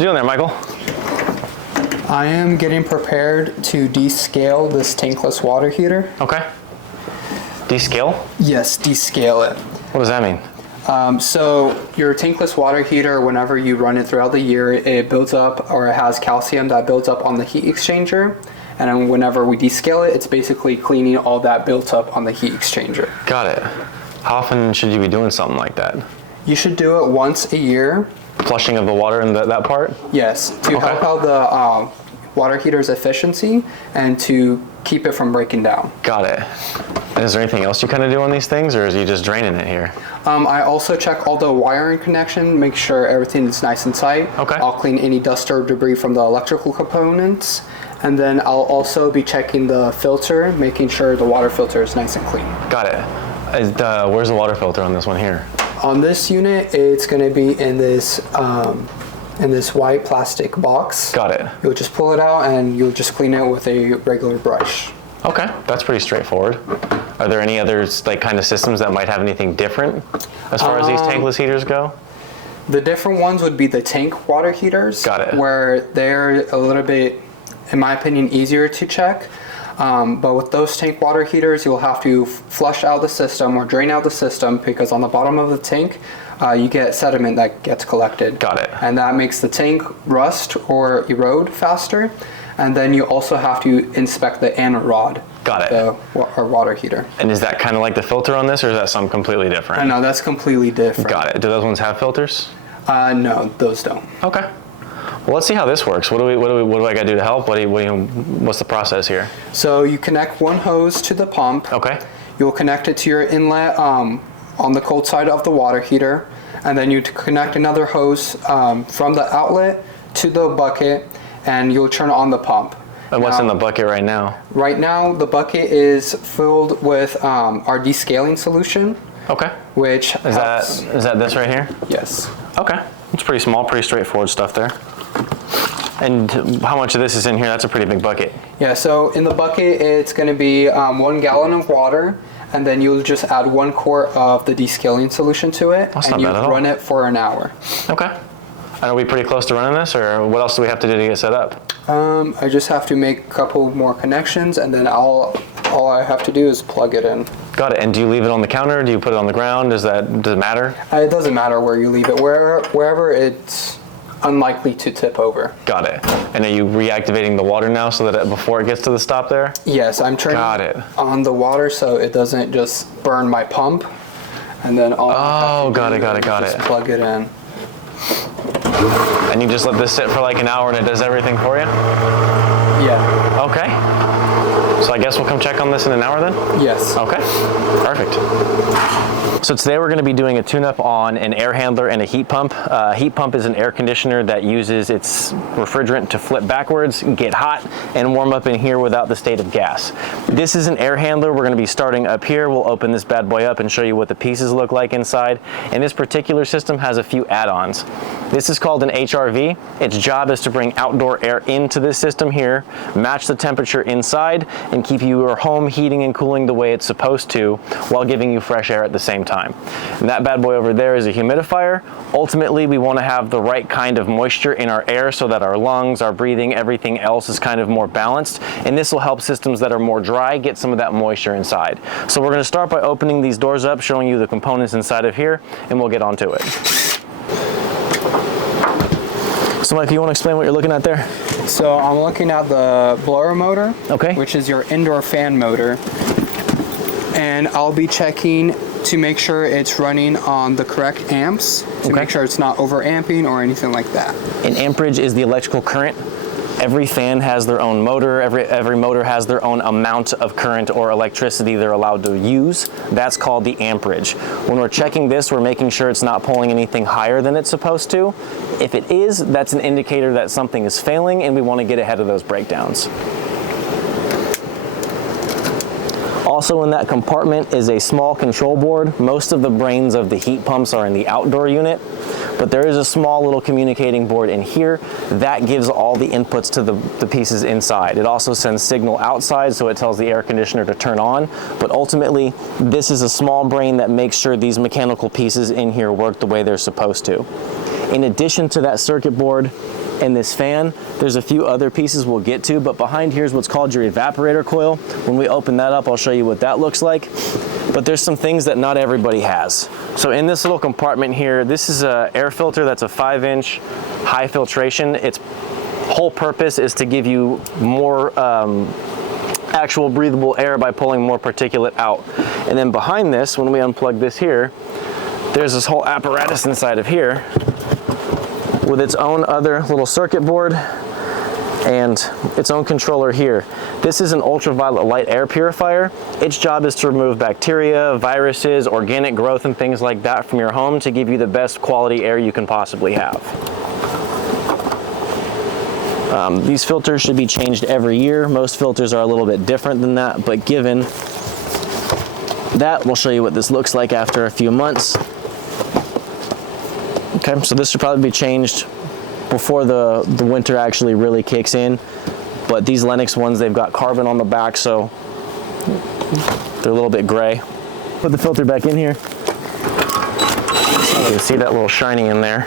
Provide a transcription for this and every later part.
you doing there, Michael? I am getting prepared to descale this tankless water heater. Okay. Descale? Yes, descale it. What does that mean? So your tankless water heater, whenever you run it throughout the year, it builds up, or it has calcium that builds up on the heat exchanger. And then whenever we descale it, it's basically cleaning all that built up on the heat exchanger. Got it. How often should you be doing something like that? You should do it once a year. Flushing of the water in that part? Yes, to help out the water heater's efficiency and to keep it from breaking down. Got it. And is there anything else you kind of do on these things, or is you just draining it here? I also check all the wiring connection, make sure everything is nice and tight. Okay. I'll clean any dust or debris from the electrical components. And then I'll also be checking the filter, making sure the water filter is nice and clean. Got it. Where's the water filter on this one here? On this unit, it's going to be in this white plastic box. Got it. You'll just pull it out and you'll just clean it with a regular brush. Okay, that's pretty straightforward. Are there any other kind of systems that might have anything different as far as these tankless heaters go? The different ones would be the tank water heaters. Got it. Where they're a little bit, in my opinion, easier to check. But with those tank water heaters, you'll have to flush out the system or drain out the system, because on the bottom of the tank, you get sediment that gets collected. Got it. And that makes the tank rust or erode faster. And then you also have to inspect the anode rod. Got it. Our water heater. And is that kind of like the filter on this, or is that something completely different? No, that's completely different. Got it. Do those ones have filters? No, those don't. Okay. Well, let's see how this works. What do I got to do to help? What's the process here? So you connect one hose to the pump. Okay. You'll connect it to your inlet on the cold side of the water heater, and then you connect another hose from the outlet to the bucket, and you'll turn on the pump. And what's in the bucket right now? Right now, the bucket is filled with our descaling solution. Okay. Which is that this right here? Yes. Okay. It's pretty small, pretty straightforward stuff there. And how much of this is in here? That's a pretty big bucket. Yeah, so in the bucket, it's going to be 1 gallon of water, and then you'll just add 1 quart of the descaling solution to it. That's and not bad at all. run it for an hour. Okay. And are we pretty close to running this, or what else do we have to do to get set up? I just have to make a couple more connections, and then all I have to do is plug it in. Got it. And do you leave it on the counter? Do you put it on the ground? Does it matter? It doesn't matter where you leave it. Wherever it's unlikely to tip over. Got it. And are you reactivating the water now so that before it gets to the stop there? Yes, I'm turning on the water so it doesn't just burn my pump. And then got it. Just plug it in. And you just let this sit for like an hour and it does everything for you? Yeah. Okay. So I guess we'll come check on this in an hour then? Yes. Okay, perfect. So today we're going to be doing a tune-up on an air handler and a heat pump. Heat pump is an air conditioner that uses its refrigerant to flip backwards, get hot, and warm up in here without the state of gas. This is an air handler. We're going to be starting up here. We'll open this bad boy up and show you what the pieces look like inside. And this particular system has a few add-ons. This is called an HRV. Its job is to bring outdoor air into this system here, match the temperature inside, and keep your home heating and cooling the way it's supposed to while giving you fresh air at the same time. And that bad boy over there is a humidifier. Ultimately, we want to have the right kind of moisture in our air so that our lungs, our breathing, everything else is kind of more balanced. And this will help systems that are more dry get some of that moisture inside. So we're going to start by opening these doors up, showing you the components inside of here, and we'll get onto it. So Mike, you want to explain what you're looking at there? So I'm looking at the blower motor, okay, which is your indoor fan motor. And I'll be checking to make sure it's running on the correct amps, to make sure it's not over amping or anything like that. An amperage is the electrical current. Every fan has their own motor. Every motor has their own amount of current or electricity they're allowed to use. That's called the amperage. When we're checking this, we're making sure it's not pulling anything higher than it's supposed to. If it is, that's an indicator that something is failing and we want to get ahead of those breakdowns. Also in that compartment is a small control board. Most of the brains of the heat pumps are in the outdoor unit, but there is a small little communicating board in here that gives all the inputs to the pieces inside. It also sends signal outside, so it tells the air conditioner to turn on, but ultimately this is a small brain that makes sure these mechanical pieces in here work the way they're supposed to. In addition to that circuit board, and this fan. There's a few other pieces we'll get to, but behind here is what's called your evaporator coil. When we open that up, I'll show you what that looks like. But there's some things that not everybody has. So in this little compartment here, this is an air filter that's a 5-inch high filtration. Its whole purpose is to give you more actual breathable air by pulling more particulate out. And then behind this, when we unplug this here, there's this whole apparatus inside of here with its own other little circuit board and its own controller here. This is an ultraviolet light air purifier. Its job is to remove bacteria, viruses, organic growth, and things like that from your home to give you the best quality air you can possibly have. These filters should be changed every year. Most filters are a little bit different than that, but given that, we'll show you what this looks like after a few months. Okay, so this should probably be changed before the winter actually really kicks in. But these Lennox ones, they've got carbon on the back, so they're a little bit gray. Put the filter back in here. You can see that little shiny in there.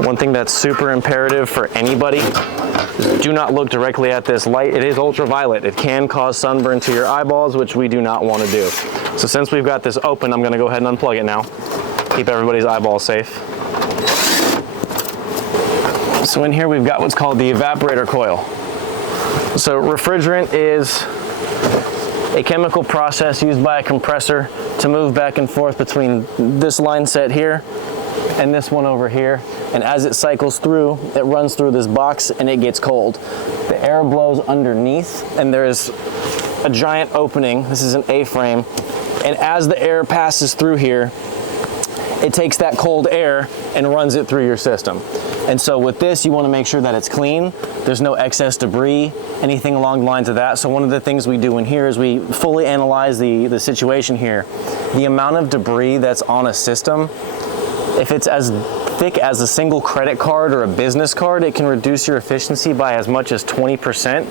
One thing that's super imperative for anybody is do not look directly at this light. It is ultraviolet. It can cause sunburn to your eyeballs, which we do not want to do. So since we've got this open, I'm going to go ahead and unplug it now. Keep everybody's eyeballs safe. So in here we've got what's called the evaporator coil. So refrigerant is a chemical process used by a compressor to move back and forth between this line set here and this one over here. And as it cycles through, it runs through this box and it gets cold. The air blows underneath and there's a giant opening. This is an A-frame. And as the air passes through here, it takes that cold air and runs it through your system. And so with this, you want to make sure that it's clean. There's no excess debris, anything along the lines of that. So one of the things we do in here is we fully analyze the situation here. The amount of debris that's on a system, if it's as thick as a single credit card or a business card, it can reduce your efficiency by as much as 20%.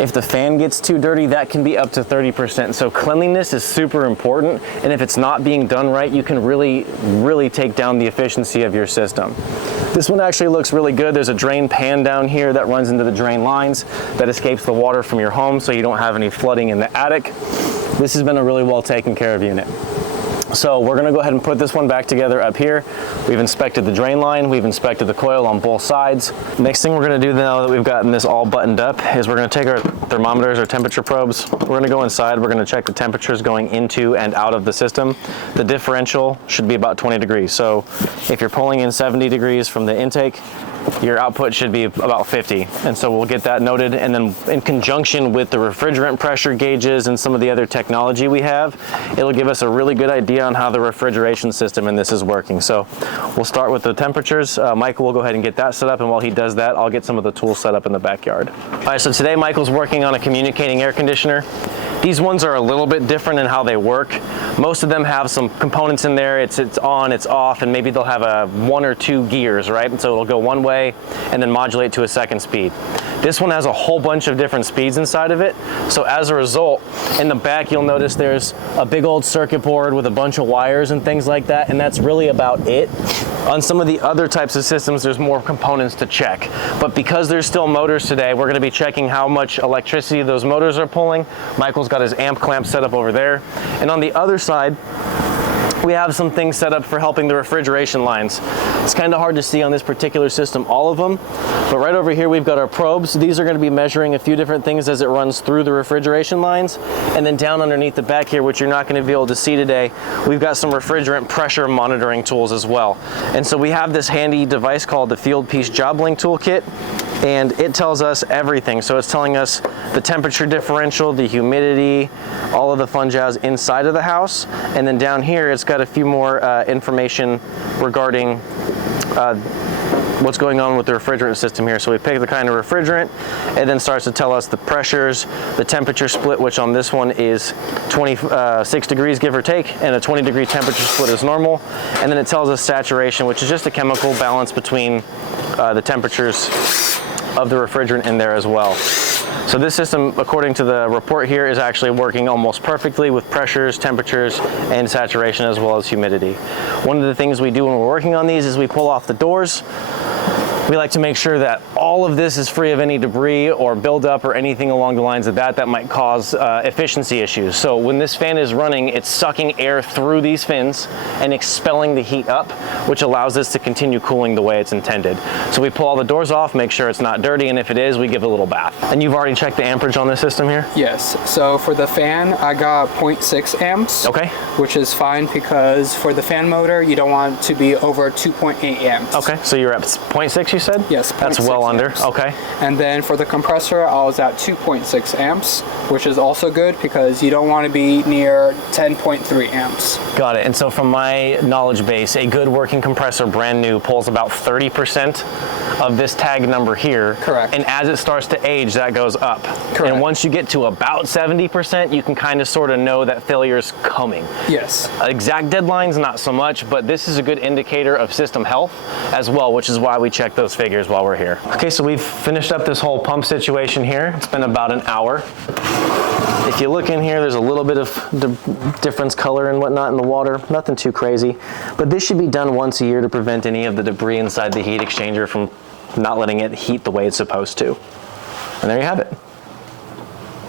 If the fan gets too dirty, that can be up to 30%. So cleanliness is super important, and if it's not being done right, you can really take down the efficiency of your system. This one actually looks really good. There's a drain pan down here that runs into the drain lines that escapes the water from your home so you don't have any flooding in the attic. This has been a really well taken care of unit. So we're going to go ahead and put this one back together up here. We've inspected the drain line, we've inspected the coil on both sides. Next thing we're going to do now that we've gotten this all buttoned up is we're going to take our thermometers, our temperature probes. We're going to go inside, we're going to check the temperatures going into and out of the system. The differential should be about 20 degrees. So if you're pulling in 70 degrees from the intake, your output should be about 50. And so we'll get that noted, and then in conjunction with the refrigerant pressure gauges and some of the other technology we have, it'll give us a really good idea on how the refrigeration system in this is working. So we'll start with the temperatures. Michael will go ahead and get that set up, and while he does that, I'll get some of the tools set up in the backyard. All right, so today Michael's working on a communicating air conditioner. These ones are a little bit different in how they work. Most of them have some components in there. It's on, it's off, and maybe they'll have a 1 or 2 gears, right? And so it'll go one way and then modulate to a second speed. This one has a whole bunch of different speeds inside of it. So as a result, in the back, you'll notice there's a big old circuit board with a bunch of wires and things like that, and that's really about it. On some of the other types of systems, there's more components to check. But because there's still motors today, we're going to be checking how much electricity those motors are pulling. Michael's got his amp clamp set up over there. And on the other side, we have some things set up for helping the refrigeration lines. It's kind of hard to see on this particular system, all of them, but right over here we've got our probes. These are going to be measuring a few different things as it runs through the refrigeration lines. And then down underneath the back here, which you're not going to be able to see today, we've got some refrigerant pressure monitoring tools as well. And so we have this handy device called the Field Piece Job Link Toolkit, and it tells us everything. So it's telling us the temperature differential, the humidity, all of the fun jazz inside of the house. And then down here, it's got a few more information regarding what's going on with the refrigerant system here. So we pick the kind of refrigerant, and then starts to tell us the pressures, the temperature split, which on this one is 26 degrees, give or take, and a 20-degree temperature split is normal. And then it tells us saturation, which is just a chemical balance between the temperatures of the refrigerant in there as well. So this system, according to the report here, is actually working almost perfectly with pressures, temperatures, and saturation, as well as humidity. One of the things we do when we're working on these is we pull off the doors. We like to make sure that all of this is free of any debris or buildup or anything along the lines of that might cause efficiency issues. So when this fan is running, it's sucking air through these fins and expelling the heat up, which allows this to continue cooling the way it's intended. So we pull all the doors off, make sure it's not dirty, and if it is, we give it a little bath. And you've already checked the amperage on this system here? Yes. So for the fan, I got 0.6 amps. Okay. Which is fine because for the fan motor, you don't want it to be over 2.8 amps. Okay, so you're at 0.6, you said? Yes, That's well under. amps. Okay. And then for the compressor, I was at 2.6 amps, which is also good because you don't want to be near 10.3 amps. Got it. And so from my knowledge base, a good working compressor, brand new, pulls about 30% of this tag number here. Correct. And as it starts to age, that goes up. Correct. And once you get to about 70%, you can kind of sort of know that failure's coming. Yes. Exact deadlines, not so much, but this is a good indicator of system health as well, which is why we check those figures while we're here. Okay, so we've finished up this whole pump situation here. It's been about an hour. If you look in here, there's a little bit of difference color and whatnot in the water, nothing too crazy, but this should be done once a year to prevent any of the debris inside the heat exchanger from not letting it heat the way it's supposed to. And there you have it.